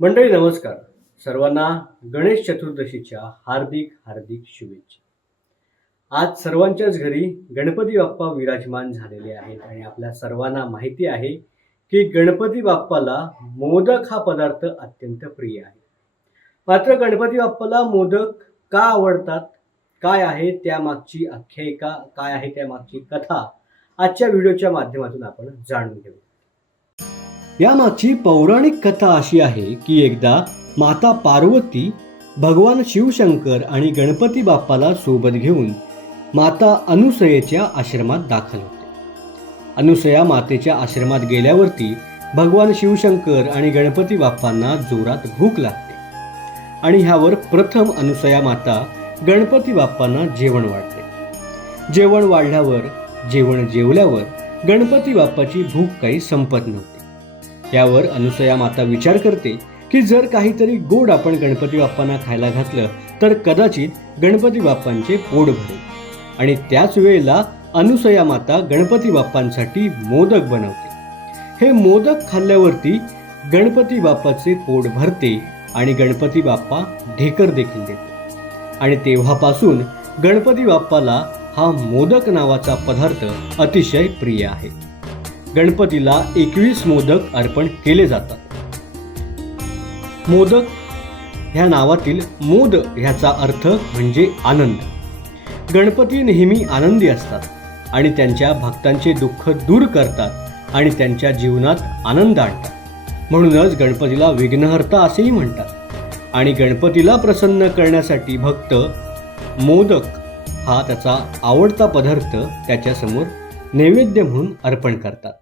मंडळी नमस्कार. सर्वांना गणेश चतुर्दशीच्या हार्दिक हार्दिक शुभेच्छा. आज सर्वांच्याच घरी गणपती बाप्पा विराजमान झालेले आहेत आणि आपल्या सर्वांना माहिती आहे की गणपती बाप्पाला मोदक हा पदार्थ अत्यंत प्रिय आहे. मात्र गणपती बाप्पाला मोदक का आवडतात, काय आहे त्यामागची आख्यायिका, काय आहे त्यामागची कथा आजच्या व्हिडिओच्या माध्यमातून आपण जाणून घेऊ. यामागची पौराणिक कथा अशी आहे की एकदा माता पार्वती भगवान शिवशंकर आणि गणपती बाप्पाला सोबत घेऊन माता अनुसयेच्या आश्रमात दाखल होते. अनुसया मातेच्या आश्रमात गेल्यावरती भगवान शिवशंकर आणि गणपती बाप्पांना जोरात भूक लागते आणि ह्यावर प्रथम अनुसया माता गणपती बाप्पांना जेवण वाढते. जेवण वाढल्यावर जेवल्यावर गणपती बाप्पाची भूक काही संपत नव्हती. यावर अनुसया माता विचार करते की जर काहीतरी गोड आपण गणपती बाप्पांना खायला घातलं तर कदाचित गणपती बाप्पांचे पोट भरेल. आणि त्याच वेळेला अनुसया माता गणपती बाप्पांसाठी मोदक बनवते. हे मोदक खाल्ल्यावरती गणपती बाप्पाचे पोट भरते आणि गणपती बाप्पा ढेकर देखील देतो. आणि तेव्हापासून गणपती बाप्पाला हा मोदक नावाचा पदार्थ अतिशय प्रिय आहे. गणपतीला 21 मोदक अर्पण केले जातात. मोदक ह्या नावातील मोद ह्याचा अर्थ म्हणजे आनंद. गणपती नेहमी आनंदी असतात आणि त्यांच्या भक्तांचे दुःख दूर करतात आणि त्यांच्या जीवनात आनंद आणतात. म्हणूनच गणपतीला विघ्नहर्ता असेही म्हणतात. आणि गणपतीला प्रसन्न करण्यासाठी भक्त मोदक हा त्याचा आवडता पदार्थ त्याच्यासमोर नैवेद्य म्हणून अर्पण करतात.